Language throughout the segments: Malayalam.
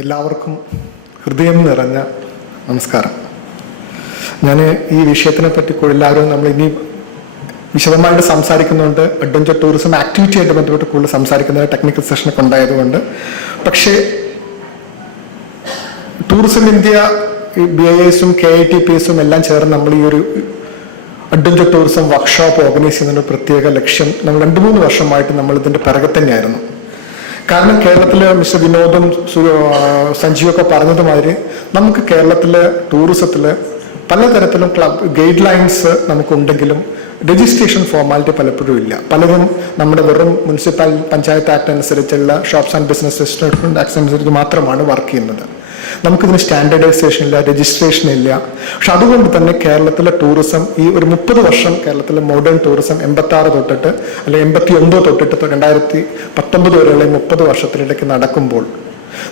എല്ലാവർക്കും ഹൃദയം നിറഞ്ഞ നമസ്കാരം. ഞാൻ ഈ വിഷയത്തിനെ പറ്റി എല്ലാവരും നമ്മൾ ഇനി വിശദമായിട്ട് സംസാരിക്കുന്നുണ്ട്. അഡ്വഞ്ചർ ടൂറിസം ആക്ടിവിറ്റി ആയിട്ട് ബന്ധപ്പെട്ട് കൂടുതൽ സംസാരിക്കുന്നത് ടെക്നിക്കൽ സെഷനൊക്കെ ഉണ്ടായതുകൊണ്ട്. പക്ഷേ ടൂറിസം ഇന്ത്യ, BIS-ഉം KATPS-ഉം എല്ലാം ചേർന്ന് നമ്മൾ ഈ ഒരു അഡ്വഞ്ചർ ടൂറിസം വർക്ക്ഷോപ്പ് ഓർഗനൈസ് ചെയ്യുന്നതിന് പ്രത്യേക ലക്ഷ്യം നമ്മൾ 2-3 വർഷമായിട്ട് നമ്മൾ ഇതിൻ്റെ പിറകെ തന്നെയായിരുന്നു. കാരണം കേരളത്തിലെ മിസ്റ്റർ വിനോദും സഞ്ജീവൊക്കെ പറഞ്ഞതുമാതിരി നമുക്ക് കേരളത്തിലെ ടൂറിസത്തിൽ പലതരത്തിലും ഗൈഡ് ലൈൻസ് നമുക്കുണ്ടെങ്കിലും രജിസ്ട്രേഷൻ ഫോർമാലിറ്റി പലപ്പോഴും ഇല്ല. പലതും നമ്മുടെ വെറും മുനിസിപ്പൽ പഞ്ചായത്ത് ആക്ട് അനുസരിച്ചുള്ള shops and business registration act അനുസരിച്ച് മാത്രമാണ് വർക്ക് ചെയ്യുന്നത്. നമുക്കിതിന് സ്റ്റാൻഡേർഡൈസേഷൻ ഇല്ല, രജിസ്ട്രേഷൻ ഇല്ല. പക്ഷെ അതുകൊണ്ട് തന്നെ കേരളത്തിലെ ടൂറിസം ഈ ഒരു 30 വർഷം കേരളത്തിലെ മോഡേൺ ടൂറിസം 86 തൊട്ടിട്ട് അല്ലെങ്കിൽ 89 തൊട്ടിട്ട് 2019 വരെയുള്ള 30 വർഷത്തിനിടയ്ക്ക് നടക്കുമ്പോൾ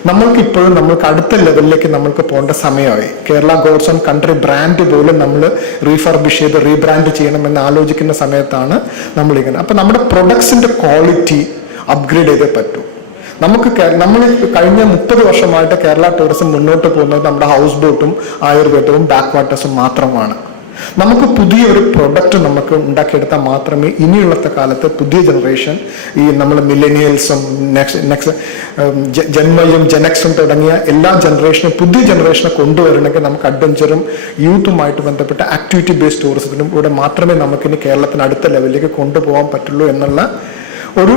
നമ്മൾക്കിപ്പോഴും നമ്മൾക്ക് അടുത്ത ലെവലിലേക്ക് നമ്മൾക്ക് പോകേണ്ട സമയമായി. Kerala God's own country brand പോലും നമ്മൾ റീഫർബിഷ് ചെയ്ത് റീബ്രാൻഡ് ചെയ്യണമെന്ന് ആലോചിക്കുന്ന സമയത്താണ് നമ്മളിങ്ങനെ. അപ്പം നമ്മുടെ പ്രൊഡക്ട്സിന്റെ ക്വാളിറ്റി അപ്ഗ്രേഡ് ചെയ്തേ പറ്റൂ. നമ്മൾ കഴിഞ്ഞ 30 വർഷമായിട്ട് കേരള ടൂറിസം മുന്നോട്ട് പോകുന്നത് നമ്മുടെ ഹൗസ് ബോട്ടും ആയുർവേദവും ബാക്ക് വാട്ടേഴ്സും മാത്രമാണ്. നമുക്ക് പുതിയൊരു പ്രൊഡക്റ്റ് നമുക്ക് ഉണ്ടാക്കിയെടുത്താൽ മാത്രമേ ഇനിയുള്ളത്തെ കാലത്ത് പുതിയ ജനറേഷൻ, ഈ നമ്മൾ മില്ലേനിയൽസും നെക്സ്റ്റ് ജന്മയും ജനക്സും തുടങ്ങിയ എല്ലാ ജനറേഷനും പുതിയ ജനറേഷനെ കൊണ്ടുവരണമെങ്കിൽ നമുക്ക് അഡ്വഞ്ചറും യൂത്തുമായിട്ട് ബന്ധപ്പെട്ട ആക്ടിവിറ്റി ബേസ്ഡ് ടൂറിസത്തിനും കൂടെ മാത്രമേ നമുക്കിനി കേരളത്തിന് അടുത്ത ലെവലിലേക്ക് കൊണ്ടുപോകാൻ പറ്റുള്ളൂ എന്നുള്ള ഒരു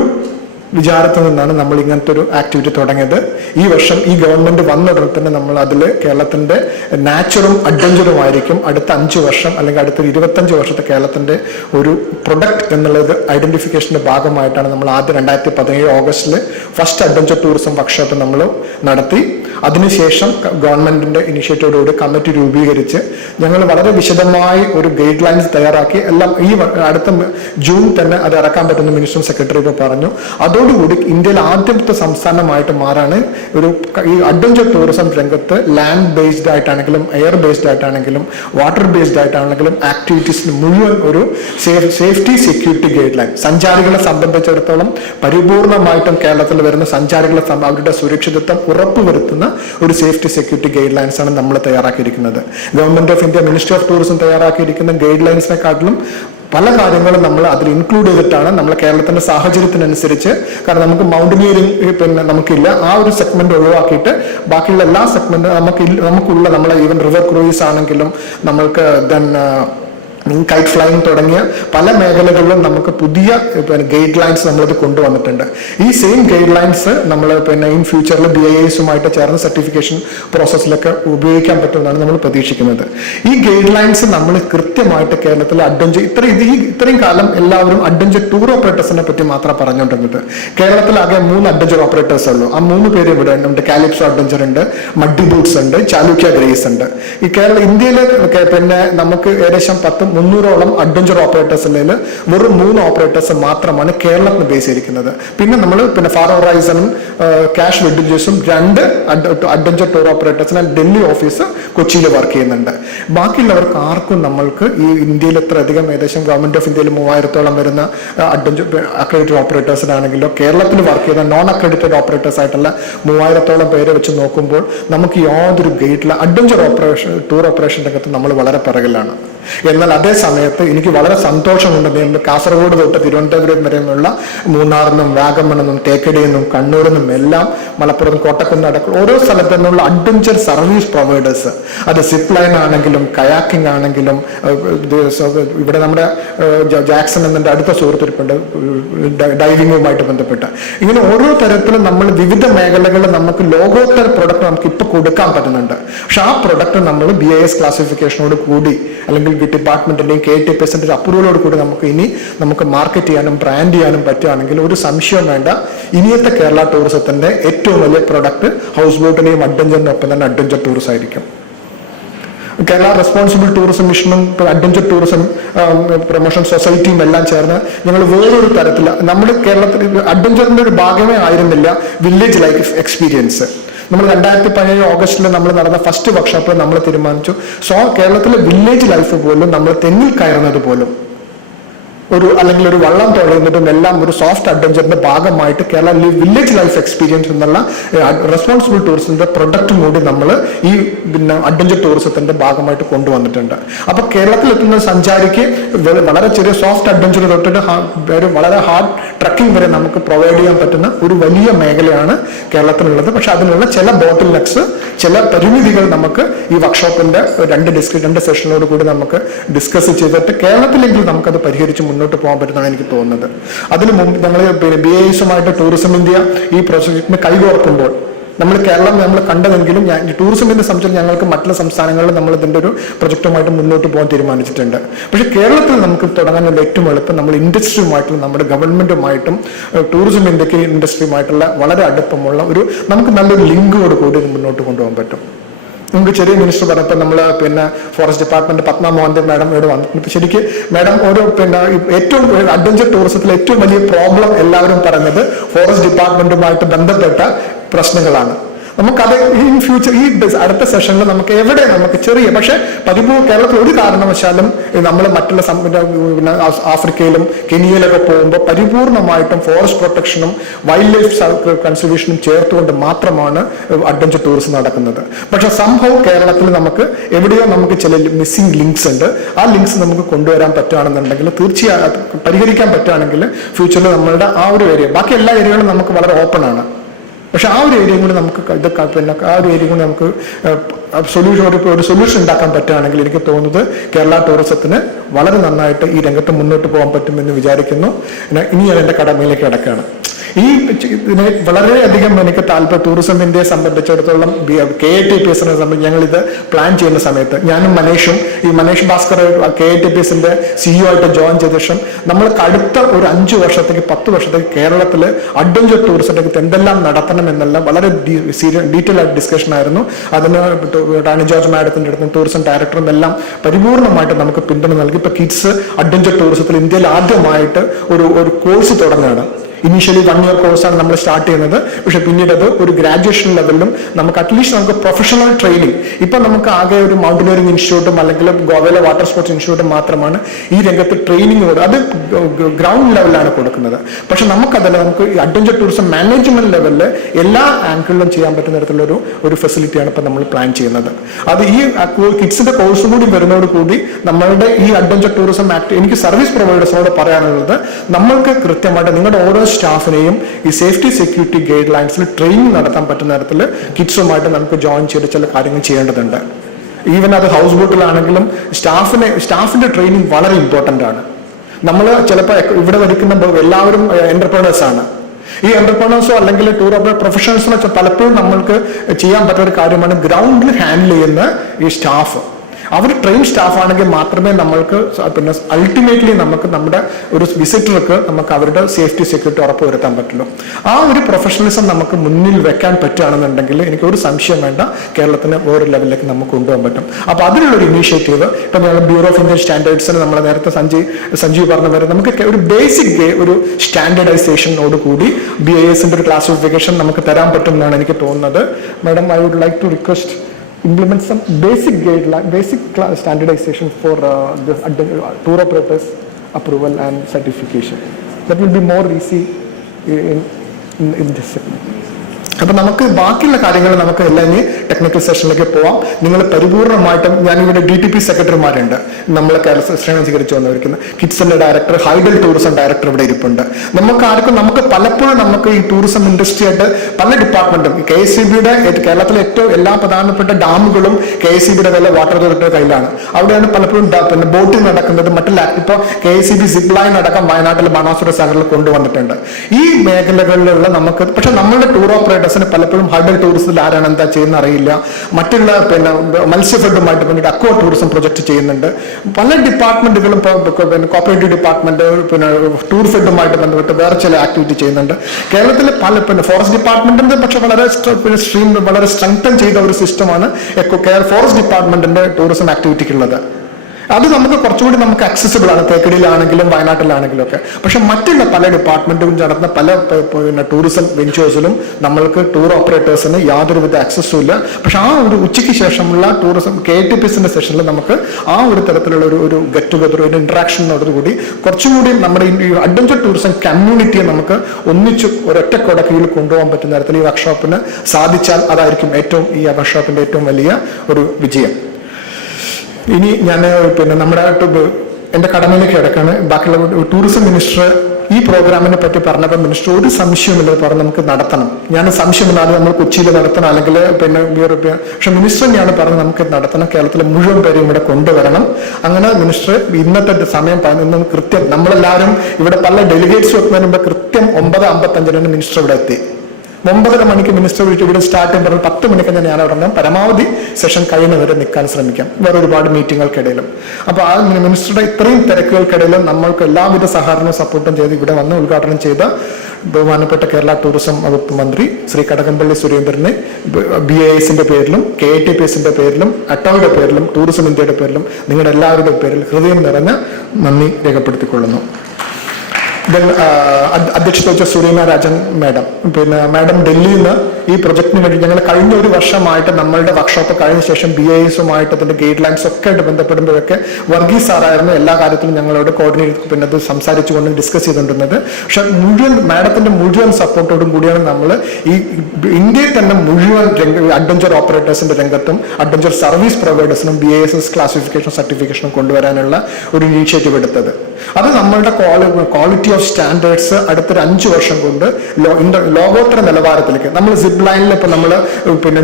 വിചാരത്തിൽ നിന്നാണ് നമ്മൾ ഇങ്ങനത്തെ ഒരു ആക്ടിവിറ്റി തുടങ്ങിയത്. ഈ വർഷം ഈ ഗവൺമെന്റ് വന്നുടനെ തന്നെ നമ്മൾ അതിൽ കേരളത്തിന്റെ നാച്ചുറും അഡ്വഞ്ചറും ആയിരിക്കും അടുത്ത 5 വർഷം അല്ലെങ്കിൽ അടുത്ത 25 വർഷത്തെ കേരളത്തിന്റെ ഒരു പ്രൊഡക്റ്റ് എന്നുള്ളത് ഐഡന്റിഫിക്കേഷന്റെ ഭാഗമായിട്ടാണ് നമ്മൾ ആദ്യം 2017 ഓഗസ്റ്റിൽ ഫസ്റ്റ് അഡ്വഞ്ചർ ടൂറിസം വർക്ക്ഷോപ്പ് നമ്മൾ നടത്തി. അതിനുശേഷം ഗവൺമെന്റിന്റെ ഇനിഷ്യേറ്റീവോടുകൂടി കമ്മിറ്റി രൂപീകരിച്ച് ഞങ്ങൾ വളരെ വിശദമായി ഒരു ഗൈഡ് ലൈൻസ് തയ്യാറാക്കി. എല്ലാം ഈ അടുത്ത ജൂൺ തന്നെ അത് ഇറക്കാൻ പറ്റുന്ന മിനിസ്റ്ററും സെക്രട്ടറിയും പറഞ്ഞു. അതോടുകൂടി ഇന്ത്യയിൽ ആദ്യത്തെ സംസ്ഥാനമായിട്ട് മാറാണ് ഈ അഡ്വഞ്ചർ ടൂറിസം രംഗത്ത് ലാൻഡ് ബേസ്ഡ് ആയിട്ടാണെങ്കിലും എയർ ബേസ്ഡ് ആയിട്ടാണെങ്കിലും വാട്ടർ ബേസ്ഡ് ആയിട്ടാണെങ്കിലും ആക്ടിവിറ്റീസിന് മുഴുവൻ ഒരു സേഫ്റ്റി സെക്യൂരിറ്റി ഗൈഡ് ലൈൻ സഞ്ചാരികളെ സംബന്ധിച്ചിടത്തോളം പരിപൂർണമായിട്ടും കേരളത്തിൽ വരുന്ന സഞ്ചാരികളെ അവരുടെ സുരക്ഷിതത്വം ഉറപ്പുവരുത്തുന്ന ഒരു സേഫ്റ്റി സെക്യൂരിറ്റി ഗൈഡ് ലൈൻസ് ആണ് നമ്മൾ തയ്യാറാക്കിയിരിക്കുന്നത്. Government of India, ministry of tourism തയ്യാറാക്കിയിരിക്കുന്ന ഗൈഡ് ലൈൻസിനെക്കാട്ടിലും പല കാര്യങ്ങളും നമ്മൾ അതിൽ ഇൻക്ലൂഡ് ചെയ്തിട്ടാണ് നമ്മൾ കേരളത്തിന്റെ സാഹചര്യത്തിനനുസരിച്ച്. കാരണം നമുക്ക് മൗണ്ടനിയറിംഗ് നമുക്കില്ല, ആ ഒരു സെഗ്മെന്റ് ഒഴിവാക്കിയിട്ട് ബാക്കിയുള്ള എല്ലാ സെഗ്മെന്റും നമുക്കുള്ള നമ്മളെ ഈവൻ റിവർ ക്രൂയിസ് ആണെങ്കിലും നമ്മൾക്ക് കൈറ്റ് ഫ്ലൈയിങ് തുടങ്ങിയ പല മേഖലകളിലും നമുക്ക് പുതിയ ഗൈഡ് ലൈൻസ് നമ്മളത് കൊണ്ടുവന്നിട്ടുണ്ട്. ഈ സെയിം ഗൈഡ് ലൈൻസ് നമ്മൾ ഇൻ ഫ്യൂച്ചറിൽ BIS-ഉമായിട്ട് ചേർന്ന് സർട്ടിഫിക്കേഷൻ പ്രോസസ്സിലൊക്കെ ഉപയോഗിക്കാൻ പറ്റുമെന്നാണ് നമ്മൾ പ്രതീക്ഷിക്കുന്നത്. ഈ ഗൈഡ് ലൈൻസ് നമ്മൾ കൃത്യമായിട്ട് കേരളത്തിലെ അഡ്വഞ്ചർ ഇത്രയും കാലം എല്ലാവരും അഡ്വഞ്ചർ ടൂർ ഓപ്പറേറ്റേഴ്സിനെ പറ്റി മാത്രം പറഞ്ഞുകൊണ്ടിരുന്നത്. കേരളത്തിൽ ആകെ 3 അഡ്വഞ്ചർ ഓപ്പറേറ്റേഴ്സ് ഉള്ളൂ. ആ 3 പേര് ഇവിടെ ഉണ്ട്. കാലിപ്സോ അഡ്വഞ്ചർ ഉണ്ട്, മഡ്ഡി ബൂട്ട്സ് ഉണ്ട്, ചാലുക്യ ഗ്രേസ് ഉണ്ട്. ഈ ഇന്ത്യയിൽ നമുക്ക് ഏകദേശം 300ഓളം അഡ്വഞ്ചർ ഓപ്പറേറ്റേഴ്സ് ഉള്ളതിൽ വെറും 3 ഓപ്പറേറ്റേഴ്സ് മാത്രമാണ് കേരളത്തിന് ബേസ് ചെയ്തിരിക്കുന്നത്. പിന്നെ നമ്മൾ ഫാർ ഹൊറൈസണും ക്യാഷ് വെഡ്ജസും 2 അഡ്വഞ്ചർ ടൂർ ഓപ്പറേറ്റേഴ്സിന് ഡൽഹി ഓഫീസ് കൊച്ചിയിൽ വർക്ക് ചെയ്യുന്നുണ്ട്. ബാക്കിയുള്ളവർക്ക് ആർക്കും നമ്മൾക്ക് ഈ ഇന്ത്യയിൽ എത്ര അധികം ഏകദേശം ഗവൺമെന്റ് ഓഫ് ഇന്ത്യയിൽ 3000ഓളം വരുന്ന അഡ്വഞ്ചർ അക്രഡിറ്റഡ് ഓപ്പറേറ്റേഴ്സിനാണെങ്കിലോ കേരളത്തിൽ വർക്ക് ചെയ്യുന്ന നോൺ അക്രഡിറ്റഡ് ഓപ്പറേറ്റേഴ്സ് ആയിട്ടുള്ള 3000ഓളം പേരെ വെച്ച് നോക്കുമ്പോൾ നമുക്ക് യാതൊരു ഗൈഡിൽ അഡ്വഞ്ചർ ടൂർ ഓപ്പറേഷൻ രംഗത്ത് നമ്മൾ വളരെ പിറകിലാണ്. എന്നാൽ അതേ സമയത്ത് എനിക്ക് വളരെ സന്തോഷമുണ്ട്. കാസർഗോഡ് തൊട്ട് തിരുവനന്തപുരം വരെയുള്ള മൂന്നാറിനും വാഗമണെന്നും തേക്കടിയെന്നും കണ്ണൂരിനും എല്ലാം മലപ്പുറം കോട്ടക്കുന്ന് അടക്കം ഓരോ സ്ഥലത്തു നിന്നുള്ള അഡ്വഞ്ചർ സർവീസ് പ്രൊവൈഡേഴ്സ്, അത് സിപ്പ് ലൈൻ ആണെങ്കിലും കയാക്കിംഗ് ആണെങ്കിലും ഇവിടെ നമ്മുടെ ജാക്സൺ എന്നതിൻ്റെ അടുത്ത സുഹൃത്തിരിപ്പുണ്ട് ഡൈവിങ്ങുമായിട്ട് ബന്ധപ്പെട്ട്. ഇങ്ങനെ ഓരോ തരത്തിലും നമ്മൾ വിവിധ മേഖലകളിൽ നമുക്ക് ലോകോത്തര പ്രൊഡക്റ്റ് നമുക്ക് ഇപ്പോൾ കൊടുക്കാൻ പറ്റുന്നുണ്ട്. പക്ഷെ ആ പ്രൊഡക്റ്റ് നമ്മൾ BIS ക്ലാസിഫിക്കേഷനോട് കൂടി അല്ലെങ്കിൽ ഡിപ്പാർട്ട്മെന്റിന്റെയും KATPS അപ്രൂവലോട് കൂടി നമുക്ക് മാർക്കറ്റ് ചെയ്യാനും ബ്രാൻഡ് ചെയ്യാനും പറ്റുകയാണെങ്കിൽ ഒരു സംശയം വേണ്ട, ഇനിയത്തെ കേരള ടൂറിസത്തിന്റെ ഏറ്റവും വലിയ പ്രൊഡക്റ്റ് ഹൗസ് ബോട്ടിനെയും അഡ്വഞ്ചറിനും ഒപ്പം തന്നെ അഡ്വഞ്ചർ ടൂറിസം ആയിരിക്കും. കേരള റെസ്പോൺസിബിൾ ടൂറിസം മിഷനും അഡ്വഞ്ചർ ടൂറിസം പ്രൊമോഷൻ സൊസൈറ്റിയും എല്ലാം ചേർന്ന് ഞങ്ങൾ വേറൊരു തരത്തിൽ നമ്മുടെ കേരളത്തിൽ അഡ്വഞ്ചറിന്റെ ഒരു ഭാഗമേ ആയിരുന്നില്ല വില്ലേജ് ലൈഫ് എക്സ്പീരിയൻസ്. നമ്മൾ 2017 ഓഗസ്റ്റിൽ നമ്മൾ നടന്ന ഫസ്റ്റ് വർക്ക്ഷോപ്പിൽ നമ്മൾ തീരുമാനിച്ചു കേരളത്തിലെ വില്ലേജ് ലൈഫ് പോലും നമ്മൾ തെന്നിൽ കയറുന്നത് പോലും ഒരു അല്ലെങ്കിൽ ഒരു വള്ളം തുഴയുന്നതും എല്ലാം ഒരു സോഫ്റ്റ് അഡ്വഞ്ചറിന്റെ ഭാഗമായിട്ട് കേരള വില്ലേജ് ലൈഫ് എക്സ്പീരിയൻസ് എന്നുള്ള റെസ്പോൺസിബിൾ ടൂറിസത്തിന്റെ പ്രൊഡക്റ്റും കൂടി നമ്മൾ ഈ പിന്നെ അഡ്വഞ്ചർ ടൂറിസത്തിന്റെ ഭാഗമായിട്ട് കൊണ്ടുവന്നിട്ടുണ്ട്. അപ്പൊ കേരളത്തിൽ എത്തുന്ന സഞ്ചാരിക്ക് വളരെ ചെറിയ സോഫ്റ്റ് അഡ്വഞ്ചർ തൊട്ടിട്ട് വളരെ ഹാർഡ് ട്രക്കിംഗ് വരെ നമുക്ക് പ്രൊവൈഡ് ചെയ്യാൻ പറ്റുന്ന ഒരു വലിയ മേഖലയാണ് കേരളത്തിലുള്ളത്. പക്ഷെ അതിനുള്ള ചില ബോട്ടിൽ നെക്സ്, ചില പരിമിതികൾ നമുക്ക് ഈ വർക്ക്ഷോപ്പിന്റെ രണ്ട് സെഷനോട് കൂടി നമുക്ക് ഡിസ്കസ് ചെയ്തിട്ട് കേരളത്തിലെങ്കിൽ നമുക്കത് പരിഹരിച്ച് മുന്നോട്ട് പോകാൻ പറ്റുന്നതാണ് എനിക്ക് തോന്നുന്നത്. അതിനു മുമ്പ് ഞങ്ങൾ BIS-ഉമായിട്ട് ടൂറിസം ഇന്ത്യ ഈ പ്രോജക്റ്റിന് കൈകോർക്കുമ്പോൾ കേരളം നമ്മൾ കണ്ടതെങ്കിലും ടൂറിസമിനെ സംബന്ധിച്ച് ഞങ്ങൾക്ക് മറ്റുള്ള സംസ്ഥാനങ്ങളിൽ നമ്മൾ ഇതിന്റെ ഒരു പ്രൊജക്റ്റുമായിട്ട് മുന്നോട്ട് പോകാൻ തീരുമാനിച്ചിട്ടുണ്ട്. പക്ഷെ കേരളത്തിൽ നമുക്ക് തുടങ്ങാനുള്ള ഏറ്റവും എളുപ്പം നമ്മൾ ഇൻഡസ്ട്രിയുമായിട്ടും നമ്മുടെ ഗവൺമെന്റുമായിട്ടും ടൂറിസം ഇൻഡസ്ട്രിയുമായിട്ടുള്ള വളരെ അടുപ്പമുള്ള നമുക്ക് നല്ലൊരു ലിങ്കോട് കൂടി മുന്നോട്ട് കൊണ്ടുപോകാൻ പറ്റും. നമുക്ക് ചെറിയ മിനിസ്റ്റർ പറഞ്ഞപ്പോൾ നമ്മൾ forest department Padma Mohan madam ഇവിടെ വന്നിട്ടുണ്ട്. ശരിക്കും മാഡം ഏറ്റവും അഡ്വഞ്ചർ ടൂറിസത്തിലെ ഏറ്റവും വലിയ പ്രോബ്ലം എല്ലാവരും പറഞ്ഞത് ഫോറസ്റ്റ് ഡിപ്പാർട്ട്മെന്റുമായിട്ട് ബന്ധപ്പെട്ട പ്രശ്നങ്ങളാണ്. നമുക്കത് ഇൻ ഫ്യൂച്ചർ ഈ അടുത്ത സെഷനിൽ നമുക്ക് എവിടെ നമുക്ക് ചെറിയ പക്ഷെ കേരളത്തിൽ ഒരു കാരണവശാലും നമ്മൾ മറ്റുള്ള ആഫ്രിക്കയിലും കെനിയയിലൊക്കെ പോകുമ്പോൾ പരിപൂർണമായിട്ടും ഫോറസ്റ്റ് പ്രൊട്ടക്ഷനും വൈൽഡ് ലൈഫ് കൺസർവേഷനും ചേർത്തുകൊണ്ട് മാത്രമാണ് അഡ്വഞ്ചർ ടൂറിസം നടക്കുന്നത്. പക്ഷെ സംഭവം കേരളത്തിൽ നമുക്ക് എവിടെയോ നമുക്ക് ചില മിസ്സിംഗ് ലിങ്ക്സ് ഉണ്ട്. ആ ലിങ്ക്സ് നമുക്ക് കൊണ്ടുവരാൻ പറ്റുകയാണെന്നുണ്ടെങ്കിൽ തീർച്ചയായും പരിഹരിക്കാൻ പറ്റുകയാണെങ്കിൽ ഫ്യൂച്ചറിൽ നമ്മളുടെ ആ ഒരു ഏരിയ ബാക്കി എല്ലാ ഏരിയകളും നമുക്ക് വളരെ ഓപ്പൺ ആണ്. പക്ഷെ ആ ഒരു ഏരിയയും കൂടി നമുക്ക് ആ ഒരു ഏരിയ കൂടി നമുക്ക് ഒരു സൊല്യൂഷൻ ഉണ്ടാക്കാൻ പറ്റുകയാണെങ്കിൽ എനിക്ക് തോന്നുന്നത് കേരള ടൂറിസത്തിന് വളരെ നന്നായിട്ട് ഈ രംഗത്ത് മുന്നോട്ട് പോകാൻ പറ്റുമെന്ന് വിചാരിക്കുന്നു. ഇനി ഞാൻ എൻ്റെ കടമയിലേക്ക് കിടക്കുകയാണ്. ഇതിനെ വളരെയധികം എനിക്ക് ടൂറിസം ഇന്ത്യയെ സംബന്ധിച്ചിടത്തോളം KATPS-നെ സംബന്ധിച്ച് ഞങ്ങൾ ഇത് പ്ലാൻ ചെയ്യുന്ന സമയത്ത് ഞാനും മനീഷ് ഭാസ്കർ KATPS-ന്റെ CEO ആയിട്ട് ജോയിൻ ചെയ്ത ശേഷം നമ്മൾ അടുത്ത ഒരു 5 വർഷത്തേക്ക് 10 വർഷത്തേക്ക് കേരളത്തിൽ അഡ്വഞ്ചർ ടൂറിസത്തിലേക്ക് എന്തെല്ലാം നടത്തണം എന്നെല്ലാം വളരെ ഡീറ്റെയിൽ ആയിട്ട് ഡിസ്കഷൻ ആയിരുന്നു. അതിന് റാണി ജോർജ് മാഡത്തിന്റെ അടുത്തും ടൂറിസം ഡയറക്ടറും എല്ലാം പരിപൂർണമായിട്ട് നമുക്ക് പിന്തുണ നൽകി. ഇപ്പൊ കിഡ്സ് അഡ്വഞ്ചർ ടൂറിസത്തിൽ ഇന്ത്യയിൽ ആദ്യമായിട്ട് ഒരു കോഴ്സ് തുടങ്ങുകയാണ്. ഇനീഷ്യലി 1 year കോഴ്സാണ് നമ്മൾ സ്റ്റാർട്ട് ചെയ്യുന്നത്. പക്ഷെ പിന്നീട് അത് ഒരു ഗ്രാജുവേഷൻ ലെവലിലും നമുക്ക് അറ്റ്ലീസ്റ്റ് നമുക്ക് പ്രൊഫഷണൽ ട്രെയിനിങ് ഇപ്പൊ നമുക്ക് ആകെ ഒരു മൗണ്ടനിയറിംഗ് ഇൻസ്റ്റിറ്റ്യൂട്ടും അല്ലെങ്കിൽ ഗോവയിലെ വാട്ടർ സ്പോർട്സ് ഇൻസ്റ്റിറ്റ്യൂട്ടും മാത്രമാണ് ഈ രംഗത്ത് ട്രെയിനിങ് അത് ഗ്രൗണ്ട് ലെവലിലാണ് കൊടുക്കുന്നത്. പക്ഷെ നമുക്കതല്ല, നമുക്ക് അഡ്വഞ്ചർ ടൂറിസം മാനേജ്മെന്റ് ലെവലിൽ എല്ലാ ആംഗിളിലും ചെയ്യാൻ പറ്റുന്ന തരത്തിലുള്ള ഒരു ഫെസിലിറ്റിയാണ് ഇപ്പൊ നമ്മൾ പ്ലാൻ ചെയ്യുന്നത്. അത് ഈ കിഡ്സിന്റെ കോഴ്സ് കൂടി വരുന്നതോട് കൂടി നമ്മളുടെ ഈ അഡ്വഞ്ചർ ടൂറിസം ആക്ട് എനിക്ക് സർവീസ് പ്രൊവൈഡേഴ്സിനോട് പറയാനുള്ളത്, നമ്മൾക്ക് കൃത്യമായിട്ട് നിങ്ങളുടെ ഓരോ സ്റ്റാഫിനെയും ഈ സേഫ്റ്റി സെക്യൂരിറ്റി ഗൈഡ് ലൈൻസിൽ ട്രെയിനിങ് നടത്താൻ പറ്റുന്ന തരത്തിൽ കിഡ്സുമായിട്ട് നമുക്ക് ജോയിൻ ചെയ്ത് ചില കാര്യങ്ങൾ ചെയ്യേണ്ടതുണ്ട്. ഈവൻ അത് ഹൗസ് ബോട്ടിലാണെങ്കിലും സ്റ്റാഫിന്റെ ട്രെയിനിങ് വളരെ ഇമ്പോർട്ടന്റ് ആണ്. നമ്മൾ ചിലപ്പോൾ ഇവിടെ വരിക്കുന്ന എല്ലാവരും എന്റർപ്രണേഴ്സ് ആണ്. ഈ എന്റർപ്രണേഴ്സോ അല്ലെങ്കിൽ ടൂർ ഓപ്പറേറ്റർ പ്രൊഫഷണൽസിനോ പലപ്പോഴും നമ്മൾക്ക് ചെയ്യാൻ പറ്റുന്ന ഒരു കാര്യമാണ് ഗ്രൗണ്ടിൽ ഹാൻഡിൽ ചെയ്യുന്ന ഈ സ്റ്റാഫ്. അവർ ട്രെയിൻ സ്റ്റാഫ് ആണെങ്കിൽ മാത്രമേ നമ്മൾക്ക് അൾട്ടിമേറ്റ്ലി നമുക്ക് നമ്മുടെ ഒരു വിസിറ്റർക്ക് നമുക്ക് അവരുടെ സേഫ്റ്റി സെക്യൂരിറ്റി ഉറപ്പുവരുത്താൻ പറ്റുള്ളൂ. ആ ഒരു പ്രൊഫഷണലിസം നമുക്ക് മുന്നിൽ വെക്കാൻ പറ്റുകയാണെന്നുണ്ടെങ്കിൽ എനിക്ക് ഒരു സംശയം വേണ്ട, കേരളത്തിന് വേറൊരു ലെവലിലേക്ക് നമുക്ക് കൊണ്ടുപോകാൻ പറ്റും. അപ്പൊ അതിനുള്ളൊരു ഇനീഷ്യേറ്റീവ് ഇപ്പൊ ഞങ്ങൾ ബ്യൂറോ ഓഫ് ഇന്ത്യൻ സ്റ്റാൻഡേർഡ്സിന് നമ്മൾ നേരത്തെ സഞ്ജീവ് പറഞ്ഞ വരെ നമുക്ക് ഒരു ബേസിക് ഒരു സ്റ്റാൻഡേർഡൈസേഷനോട് കൂടി BIS-ന്റെ ഒരു ക്ലാസിഫിക്കേഷൻ നമുക്ക് തരാൻ പറ്റും എന്നാണ് എനിക്ക് തോന്നുന്നത്. Madam, I would like to request implement some basic standardization for the tour operators approval and certification. That will be more easy in this segment. അപ്പൊ നമുക്ക് ബാക്കിയുള്ള കാര്യങ്ങൾ നമുക്ക് എല്ലാം ഇനി ടെക്നിക്കൽ സെഷനിലേക്ക് പോവാം. നിങ്ങൾ പരിപൂർണമായിട്ടും ഞാനിവിടെ DTP സെക്രട്ടറിമാരുണ്ട്, നമ്മളെ ശ്രേണി സ്വീകരിച്ചു വന്നിരിക്കുന്ന കിഡ്സിന്റെ ഡയറക്ടർ, ഹൈഡൽ ടൂറിസം ഡയറക്ടർ ഇവിടെ ഇരിപ്പുണ്ട്. നമുക്ക് പലപ്പോഴും നമുക്ക് ഈ ടൂറിസം ഇൻഡസ്ട്രി ആയിട്ട് പല ഡിപ്പാർട്ട്മെന്റും KSEB-യുടെ കേരളത്തിലെ ഏറ്റവും എല്ലാ പ്രധാനപ്പെട്ട ഡാമുകളും KSEB-യുടെ വല്ല വാട്ടർ അതോറിറ്റിയുടെ കയ്യിലാണ്. അവിടെയാണ് പലപ്പോഴും ബോട്ടിംഗ് നടക്കുന്നത്. ഇപ്പൊ KSEB സിപ്പ് ലൈൻ അടക്കം വയനാട്ടിലെ ബാണാസുര സാഗറിൽ കൊണ്ടുവന്നിട്ടുണ്ട്. ഈ മേഖലകളിലുള്ള നമുക്ക് പക്ഷെ നമ്മളുടെ ടൂർ ഓപ്പറേറ്റർ പലപ്പോഴും ഹൈഡൽ ടൂറിസത്തിൽ ആരാണ് എന്താ ചെയ്യുന്ന അറിയില്ല. മറ്റുള്ള മത്സ്യഫെഡുമായിട്ട് വേണ്ടിയിട്ട് അക്വ ടൂറിസം പ്രൊജക്ട് ചെയ്യുന്നുണ്ട്. പല ഡിപ്പാർട്ട്മെന്റുകളും കോപ്പറേറ്റീവ് ഡിപ്പാർട്ട്മെന്റ് ടൂർ ഫെഡുമായിട്ട് ബന്ധപ്പെട്ട് വേറെ ചില ആക്ടിവിറ്റി ചെയ്യുന്നുണ്ട്. കേരളത്തിലെ ഫോറസ്റ്റ് ഡിപ്പാർട്ട്മെന്റിന്റെ പക്ഷെ വളരെ സ്ട്രെങ്തൻ ചെയ്ത ഒരു സിസ്റ്റമാണ് ഫോറസ്റ്റ് ഡിപ്പാർട്ട്മെന്റിന്റെ ടൂറിസം ആക്ടിവിറ്റിക്കുള്ളത്. അത് നമുക്ക് കുറച്ചുകൂടി നമുക്ക് അക്സസിബിൾ ആണ്, തേക്കടിയിലാണെങ്കിലും വയനാട്ടിലാണെങ്കിലും ഒക്കെ. പക്ഷെ മറ്റുള്ള പല ഡിപ്പാർട്ട്മെന്റും നടത്തുന്ന പല ടൂറിസം വെഞ്ചേഴ്സിലും നമ്മൾക്ക് ടൂർ ഓപ്പറേറ്റേഴ്സിന് യാതൊരുവിധ ആക്സസും ഇല്ല. പക്ഷെ ആ ഒരു ഉച്ചയ്ക്ക് ശേഷമുള്ള ടൂറിസം KATPSന്റെ സെഷനിൽ നമുക്ക് ആ ഒരു തരത്തിലുള്ള ഒരു ഗെറ്റ് ടുഗദർ, ഒരു ഇന്ററാക്ഷനോടുകൂടി കുറച്ചുകൂടി നമ്മുടെ ഈ അഡ്വഞ്ചർ ടൂറിസം കമ്മ്യൂണിറ്റിയെ നമുക്ക് ഒന്നിച്ച് ഒരൊറ്റ കൊടക്കീഴിൽ കൊണ്ടുപോകാൻ പറ്റുന്ന തരത്തിൽ ഈ വർക്ക്ഷോപ്പിന് സാധിച്ചാൽ അതായിരിക്കും ഈ വർക്ക്ഷോപ്പിന്റെ ഏറ്റവും വലിയ ഒരു വിജയം. ഇനി ഞാൻ നമ്മുടെ എന്റെ കടമയിലേക്ക് കിടക്കാണ്. ബാക്കിയുള്ള ടൂറിസം മിനിസ്റ്റർ ഈ പ്രോഗ്രാമിനെ പറ്റി പറഞ്ഞപ്പോൾ മിനിസ്റ്റർ ഒരു സംശയമില്ല പറഞ്ഞ് നമുക്ക് നടത്തണം. ഞാൻ സംശയമില്ലാതെ നമ്മൾ കൊച്ചിയിൽ നടത്തണം, അല്ലെങ്കിൽ പക്ഷെ മിനിസ്റ്റർ തന്നെയാണ് പറഞ്ഞത് നമുക്ക് നടത്തണം, കേരളത്തിലെ മുഴുവൻ പേരും ഇവിടെ കൊണ്ടുവരണം. അങ്ങനെ മിനിസ്റ്റർ ഇന്നത്തെ സമയം കൃത്യം നമ്മളെല്ലാവരും ഇവിടെ പല ഡെലിഗേറ്റ്സ് വെക്കുന്നതിന് മുമ്പ് കൃത്യം 9:55 മിനിസ്റ്റർ ഇവിടെ എത്തി. 9:30 മണിക്ക് മിനിസ്റ്റർ ഇവിടെ സ്റ്റാർട്ട് ചെയ്യുമ്പോൾ 10 മണിക്ക് ഞാൻ അവിടെ നിന്ന് പരമാവധി സെഷൻ കഴിയുന്നവരെ നിൽക്കാൻ ശ്രമിക്കാം, വേറെ ഒരുപാട് മീറ്റിങ്ങുകൾക്കിടയിലും. അപ്പോൾ ആ മിനിസ്റ്ററുടെ ഇത്രയും തിരക്കുകൾക്കിടയിലും നമ്മൾക്ക് എല്ലാവിധ സഹകരണവും സപ്പോർട്ടും ചെയ്ത് ഇവിടെ വന്ന് ഉദ്ഘാടനം ചെയ്ത ബഹുമാനപ്പെട്ട കേരള ടൂറിസം വകുപ്പ് മന്ത്രി ശ്രീ കടകംപള്ളി സുരേന്ദ്രനെ BISന്റെ പേരിലും KATPSന്റെ പേരിലും ATOAIയുടെ പേരിലും ടൂറിസം ഇന്ത്യയുടെ പേരിലും നിങ്ങളുടെ എല്ലാവരുടെയും പേരിൽ ഹൃദയം നിറഞ്ഞ നന്ദി രേഖപ്പെടുത്തിക്കൊള്ളുന്നു. അധ്യക്ഷത വെച്ച സുരീന രാജൻ മാഡം, മാഡം ഡൽഹിയിൽ നിന്ന് ഈ പ്രൊജക്ടിന് വേണ്ടി ഞങ്ങൾ കഴിഞ്ഞ ഒരു വർഷമായിട്ട് നമ്മളുടെ വർക്ക്ഷോപ്പ് കഴിഞ്ഞ ശേഷം BISുമായിട്ട് അതിന്റെ ഗൈഡ് ലൈൻസ് ഒക്കെ ആയിട്ട് ബന്ധപ്പെടുമ്പോഴൊക്കെ വർഗീസ് സാറായിരുന്നു എല്ലാ കാര്യത്തിലും ഞങ്ങളോട് കോർഡിനേറ്റ് അത് സംസാരിച്ചുകൊണ്ട് ഡിസ്കസ് ചെയ്തുകൊണ്ടിരുന്നത്. പക്ഷെ മാഡത്തിന്റെ മുഴുവൻ സപ്പോർട്ടോടും കൂടിയാണ് നമ്മൾ ഈ ഇന്ത്യയിൽ തന്നെ മുഴുവൻ അഡ്വഞ്ചർ ഓപ്പറേറ്റേഴ്സിന്റെ രംഗത്തും അഡ്വഞ്ചർ സർവീസ് പ്രൊവൈഡേഴ്സിനും BIS ക്ലാസിഫിക്കേഷൻ സർട്ടിഫിക്കേഷനും കൊണ്ടുവരാനുള്ള ഒരു ഇനീഷ്യേറ്റീവ് എടുത്തത്. അത് നമ്മളുടെ ക്വാളിറ്റി ഓഫ് സ്റ്റാൻഡേർഡ്സ് അടുത്തൊരു 5 വർഷം കൊണ്ട് ലോകോത്തര നിലവാരത്തിലേക്ക് നമ്മൾ സിപ്പ് ലൈനിൽ ഇപ്പൊ നമ്മൾ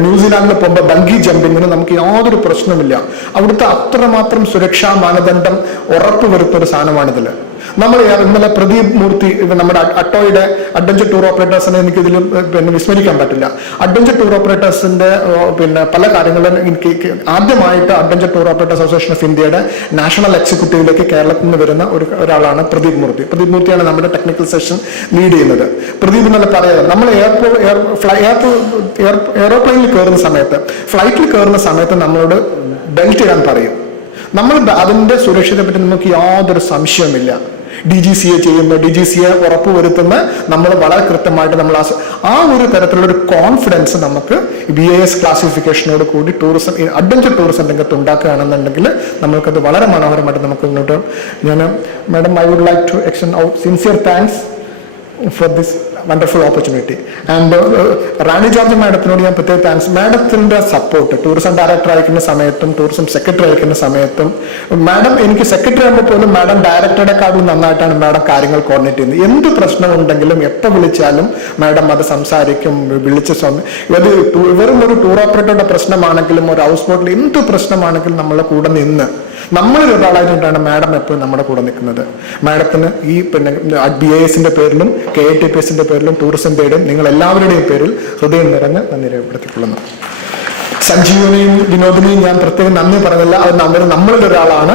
ന്യൂസിലാൻഡിൽ പോകുമ്പോൾ ബംഗി ജമ്പിങ്ങിന് നമുക്ക് യാതൊരു പ്രശ്നമില്ല. അവിടുത്തെ അത്രമാത്രം സുരക്ഷാ മാനദണ്ഡം ഉറപ്പുവരുത്തുന്ന ഒരു സാധനമാണിതിൽ. നമ്മൾ ഇന്നലെ പ്രദീപ് മൂർത്തി നമ്മുടെ ATOAIയുടെ അഡ്വഞ്ചർ ടൂർ ഓപ്പറേറ്റേഴ്സിനെ എനിക്ക് ഇതിൽ വിസ്മരിക്കാൻ പറ്റില്ല. അഡ്വഞ്ചർ ടൂർ ഓപ്പറേറ്റേഴ്സിന്റെ പല കാര്യങ്ങളും ആദ്യമായിട്ട് adventure tour operators association of ഇന്ത്യയുടെ നാഷണൽ എക്സിക്യൂട്ടീവിലേക്ക് കേരളത്തിൽ നിന്ന് വരുന്ന ഒരാളാണ് പ്രദീപ് മൂർത്തി. പ്രദീപ് മൂർത്തിയാണ് നമ്മുടെ ടെക്നിക്കൽ സെഷൻ ലീഡ് ചെയ്യുന്നത്. പ്രദീപ് എന്നല്ല പറയാതെ നമ്മൾ എയറോപ്ലെയിനിൽ കയറുന്ന സമയത്ത്, ഫ്ലൈറ്റിൽ കയറുന്ന സമയത്ത് നമ്മളോട് ബെൽറ്റ് ഇടാൻ പറയും. നമ്മൾ അതിന്റെ സുരക്ഷയെ പറ്റി നമുക്ക് യാതൊരു സംശയവുമില്ല. DGCA ചെയ്യുന്ന DGCA ഉറപ്പുവരുത്തുന്ന നമ്മൾ വളരെ കൃത്യമായിട്ട് നമ്മൾ ആ ഒരു തരത്തിലുള്ള ഒരു കോൺഫിഡൻസ് നമുക്ക് BIS ക്ലാസിഫിക്കേഷനോട് കൂടി ടൂറിസം അഡ്വഞ്ചർ ടൂറിസം രംഗത്ത് ഉണ്ടാക്കുകയാണെന്നുണ്ടെങ്കിൽ നമ്മൾക്കത് വളരെ മനോഹരമായിട്ട് നമുക്ക് മുന്നോട്ട്. Madam, I would like to extend out sincere thanks for this wonderful opportunity. And Rani George മാഡത്തിനോട് ഞാൻ പ്രത്യേക താങ്ക്സ്. മാഡത്തിന്റെ സപ്പോർട്ട് ടൂറിസം ഡയറക്ടർ അയക്കുന്ന സമയത്തും ടൂറിസം സെക്രട്ടറി അയക്കുന്ന സമയത്തും, മാഡം എനിക്ക് സെക്രട്ടറി ആകുമ്പോൾ പോലും മാഡം ഡയറക്ടറുടെക്കാളും നന്നായിട്ടാണ് മാഡം കാര്യങ്ങൾ കോർഡിനേറ്റ് ചെയ്യുന്നത്. എന്ത് പ്രശ്നമുണ്ടെങ്കിലും എപ്പോൾ വിളിച്ചാലും മാഡം അത് സംസാരിക്കും. വെറും ഒരു ടൂർ ഓപ്പറേറ്ററുടെ പ്രശ്നമാണെങ്കിലും ഒരു ഹൗസ് ബോട്ടിൽ എന്ത് പ്രശ്നമാണെങ്കിലും നമ്മളെ കൂടെ നിന്ന് നമ്മളൊരാളായിട്ടാണ് മാഡം എപ്പോഴും നമ്മുടെ കൂടെ നിൽക്കുന്നത്. മാഡത്തിന് ഈ BISന്റെ പേരിലും KATPSന്റെ പേരിലും ടൂറിസത്തിന്റെയും നിങ്ങൾ എല്ലാവരുടെയും പേരിൽ ഹൃദയം നിറഞ്ഞ് നന്ദി രേഖപ്പെടുത്തിക്കൊള്ളുന്നു. സഞ്ജീവനെയും വിനോദിനെയും ഞാൻ പ്രത്യേകം നന്ദി പറഞ്ഞില്ല. അത് നമ്മളിൽ ഒരാളാണ്.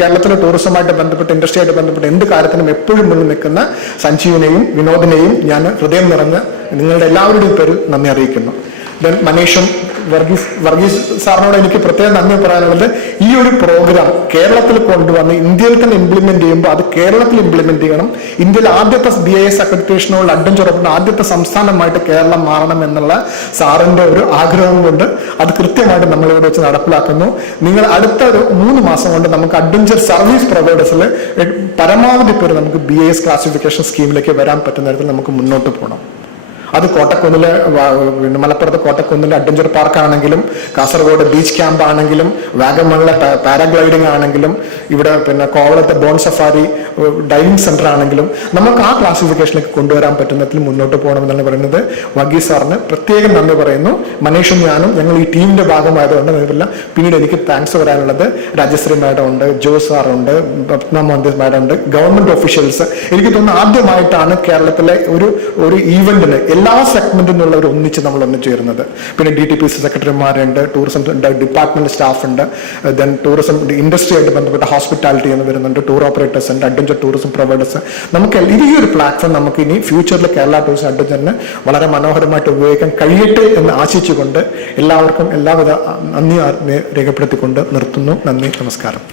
കേരളത്തിലെ ടൂറിസമായിട്ട് ബന്ധപ്പെട്ട് ഇൻഡസ്ട്രിയായിട്ട് ബന്ധപ്പെട്ട് എന്ത് കാര്യത്തിനും എപ്പോഴും മുന്നിൽ നിൽക്കുന്ന സഞ്ജീവനെയും വിനോദിനെയും ഞാൻ ഹൃദയം നിറഞ്ഞ് നിങ്ങളുടെ എല്ലാവരുടെയും പേരിൽ നന്ദി അറിയിക്കുന്നു. മനീഷും വർഗീസ് സാറിനോട് എനിക്ക് പ്രത്യേകം നന്ദി പറയാനുള്ളത്, ഈ ഒരു പ്രോഗ്രാം കേരളത്തിൽ കൊണ്ടുവന്ന് ഇന്ത്യയിൽ തന്നെ ഇംപ്ലിമെന്റ് ചെയ്യുമ്പോൾ അത് കേരളത്തിൽ ഇംപ്ലിമെന്റ് ചെയ്യണം. ഇന്ത്യയിൽ ആദ്യത്തെ BIS അക്രഡിറ്റേഷനുള്ള അഡ്വഞ്ചർ ആദ്യത്തെ സംസ്ഥാനമായിട്ട് കേരളം മാറണം എന്നുള്ള സാറിന്റെ ഒരു ആഗ്രഹം കൊണ്ട് അത് കൃത്യമായിട്ട് നമ്മളിവിടെ വെച്ച് നടപ്പിലാക്കുന്നു. നിങ്ങൾ അടുത്ത ഒരു 3 മാസം കൊണ്ട് നമുക്ക് അഡ്വഞ്ചർ സർവീസ് പ്രൊവൈഡേഴ്സിൽ പരമാവധി പേര് നമുക്ക് BIS ക്ലാസിഫിക്കേഷൻ സ്കീമിലേക്ക് വരാൻ പറ്റുന്ന തരത്തിൽ നമുക്ക് മുന്നോട്ട് പോകണം. അത് കോട്ടക്കുന്നിലെ മലപ്പുറത്ത് കോട്ടക്കുന്നിലെ അഡ്വഞ്ചർ പാർക്ക് ആണെങ്കിലും, കാസർഗോഡ് ബീച്ച് ക്യാമ്പ് ആണെങ്കിലും, വാഗമണിലെ പാരാഗ്ലൈഡിംഗ് ആണെങ്കിലും, ഇവിടെ കോവളത്തെ ബോൺ സഫാരി ഡൈവിംഗ് സെന്റർ ആണെങ്കിലും നമുക്ക് ആ ക്ലാസിഫിക്കേഷനിലേക്ക് കൊണ്ടുവരാൻ പറ്റുന്നതിൽ മുന്നോട്ട് പോകണമെന്നാണ് പറയുന്നത്. വർഗീസ് സാറിന് പ്രത്യേകം നന്ദി പറയുന്നു. മനീഷും ഞാനും ഞങ്ങൾ ഈ ടീമിന്റെ ഭാഗമായതുകൊണ്ട് നിന്നില്ല. പിന്നീട് എനിക്ക് താങ്ക്സ് പറയാനുള്ളത് രാജശ്രീ മാഡം ഉണ്ട്, ജോ സാറുണ്ട്, പത്മമോഹൻ മാഡം ഉണ്ട്, ഗവൺമെന്റ് ഒഫീഷ്യൽസ്. എനിക്ക് തോന്നുന്നു ആദ്യമായിട്ടാണ് കേരളത്തിലെ ഒരു ഈവന്റിന് എല്ലാ സെഗ്മെന്റിൽ നിന്നുള്ളവർ നമ്മൾ ഒന്നിച്ചു ചേരുന്നത്. പിന്നെ DTPC സെക്രട്ടറിമാരുണ്ട്, ടൂറിസം ഡിപ്പാർട്ട്മെന്റ് സ്റ്റാഫ് ഉണ്ട്, ദെൻ ടൂറിസം ഇൻഡസ്ട്രിയായിട്ട് ബന്ധപ്പെട്ട ഹോസ്പിറ്റാലിറ്റി എന്ന് വരുന്നുണ്ട്, ടൂർ ഓപ്പറേറ്റേഴ്സ് ഉണ്ട്, അഡ്വഞ്ചർ ടൂറിസം പ്രൊവൈഡേഴ്സ്. നമുക്ക് ഈ ഒരു പ്ലാറ്റ്ഫോം നമുക്ക് ഇനി ഫ്യൂച്ചറിൽ കേരള ടൂറിസം അഡ്വഞ്ചറിന് വളരെ മനോഹരമായിട്ട് ഉപയോഗിക്കാൻ കഴിയട്ടെ എന്ന് ആശിച്ചുകൊണ്ട് എല്ലാവർക്കും എല്ലാവിധ നന്ദി രേഖപ്പെടുത്തിക്കൊണ്ട് നിർത്തുന്നു. നന്ദി, നമസ്കാരം.